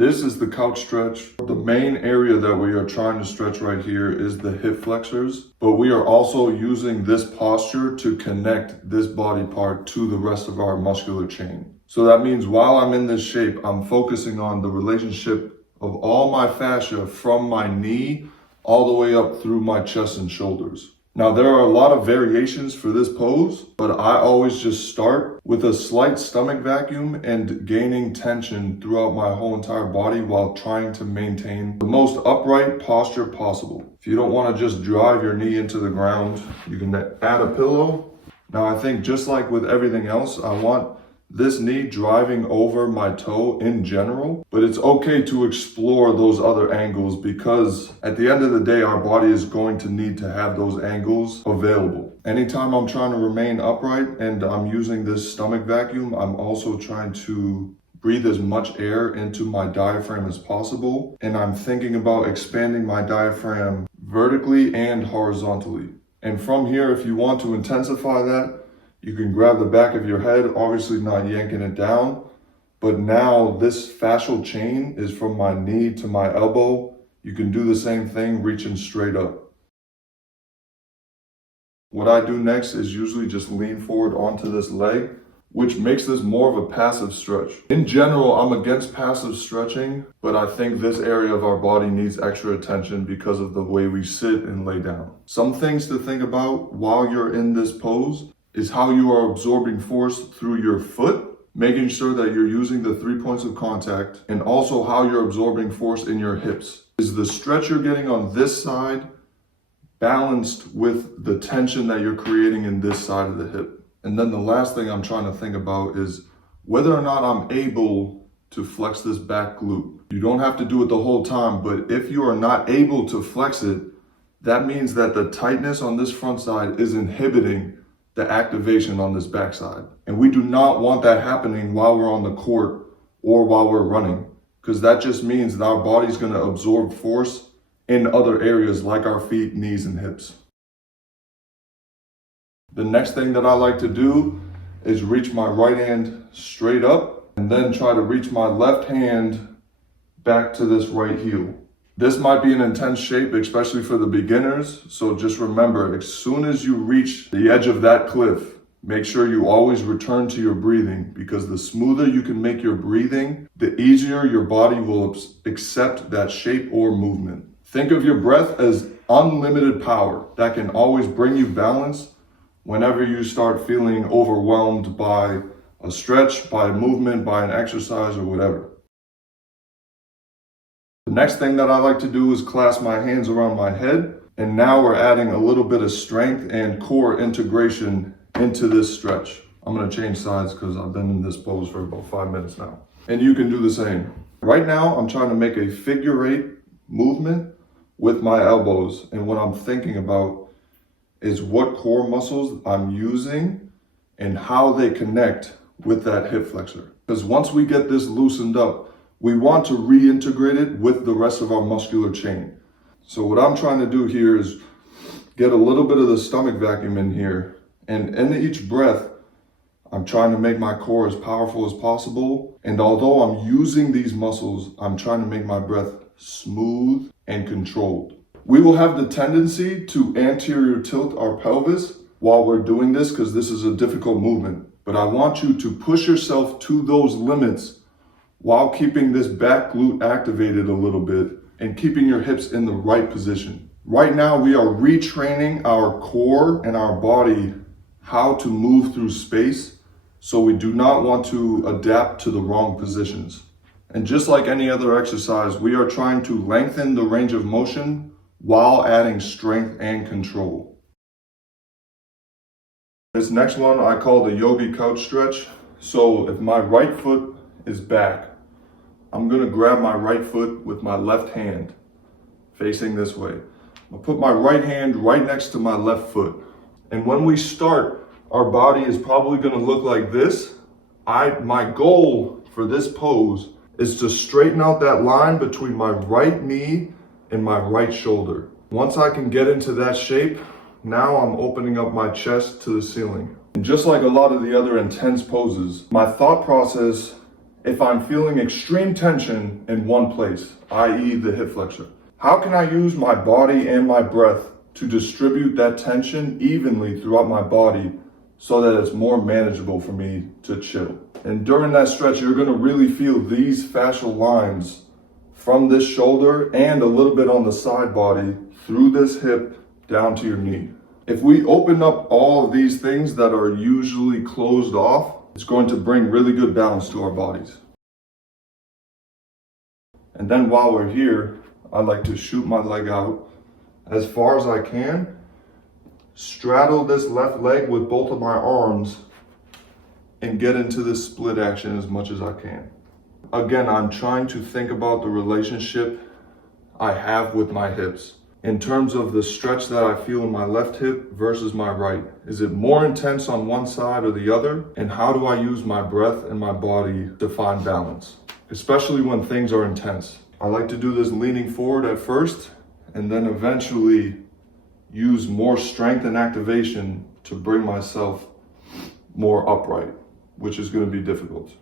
This is the couch stretch. The main area that we are trying to stretch right here is the hip flexors, but we are also using this posture to connect this body part to the rest of our muscular chain. So that means while I'm in this shape, I'm focusing on the relationship of all my fascia from my knee all the way up through my chest and shoulders. Now, there are a lot of variations for this pose, but I always just start with a slight stomach vacuum and gaining tension throughout my whole entire body while trying to maintain the most upright posture possible. If you don't want to just drive your knee into the ground, you can add a pillow. Now, I think just like with everything else, I want this knee driving over my toe in general, but it's okay to explore those other angles because at the end of the day, our body is going to need to have those angles available. Anytime I'm trying to remain upright and I'm using this stomach vacuum, I'm also trying to breathe as much air into my diaphragm as possible. And I'm thinking about expanding my diaphragm vertically and horizontally. And from here, if you want to intensify that, you can grab the back of your head, obviously not yanking it down, but now this fascial chain is from my knee to my elbow. You can do the same thing, reaching straight up. What I do next is usually just lean forward onto this leg, which makes this more of a passive stretch. In general, I'm against passive stretching, but I think this area of our body needs extra attention because of the way we sit and lay down. Some things to think about while you're in this pose is how you are absorbing force through your foot, making sure that you're using the 3 points of contact, and also how you're absorbing force in your hips. Is the stretch you're getting on this side balanced with the tension that you're creating in this side of the hip? And then the last thing I'm trying to think about is whether or not I'm able to flex this back glute. You don't have to do it the whole time, but if you are not able to flex it, that means that the tightness on this front side is inhibiting the activation on this backside. And we do not want that happening while we're on the court or while we're running, because that just means that our body's going to absorb force in other areas like our feet, knees, and hips. The next thing that I like to do is reach my right hand straight up and then try to reach my left hand back to this right heel. This might be an intense shape, especially for the beginners. So just remember, as soon as you reach the edge of that cliff, make sure you always return to your breathing, because the smoother you can make your breathing, the easier your body will accept that shape or movement. Think of your breath as unlimited power that can always bring you balance whenever you start feeling overwhelmed by a stretch, by a movement, by an exercise, or whatever. The next thing that I like to do is clasp my hands around my head. And now we're adding a little bit of strength and core integration into this stretch. I'm going to change sides because I've been in this pose for about 5 minutes now. And you can do the same. Right now, I'm trying to make a figure 8 movement with my elbows. And what I'm thinking about is what core muscles I'm using and how they connect with that hip flexor. Because once we get this loosened up, we want to reintegrate it with the rest of our muscular chain. So what I'm trying to do here is get a little bit of the stomach vacuum in here. And in each breath, I'm trying to make my core as powerful as possible. And although I'm using these muscles, I'm trying to make my breath smooth and controlled. We will have the tendency to anterior tilt our pelvis while we're doing this because this is a difficult movement. But I want you to push yourself to those limits while keeping this back glute activated a little bit and keeping your hips in the right position. Right now, we are retraining our core and our body how to move through space, so we do not want to adapt to the wrong positions. And just like any other exercise, we are trying to lengthen the range of motion while adding strength and control. This next one I call the yogi couch stretch. So if my right foot is back, I'm going to grab my right foot with my left hand facing this way. I'll put my right hand right next to my left foot. And when we start, our body is probably going to look like this. My goal for this pose is to straighten out that line between my right knee and my right shoulder. Once I can get into that shape, now I'm opening up my chest to the ceiling. And just like a lot of the other intense poses, my thought process if I'm feeling extreme tension in one place, i.e. the hip flexor? How can I use my body and my breath to distribute that tension evenly throughout my body so that it's more manageable for me to chill? And during that stretch, you're gonna really feel these fascial lines from this shoulder and a little bit on the side body through this hip down to your knee. If we open up all of these things that are usually closed off, it's going to bring really good balance to our bodies. And then while we're here, I like to shoot my leg out as far as I can, straddle this left leg with both of my arms, and get into this split action as much as I can. Again, I'm trying to think about the relationship I have with my hips in terms of the stretch that I feel in my left hip versus my right. Is it more intense on one side or the other? And how do I use my breath and my body to find balance, especially when things are intense? I like to do this leaning forward at first and then eventually use more strength and activation to bring myself more upright, which is going to be difficult.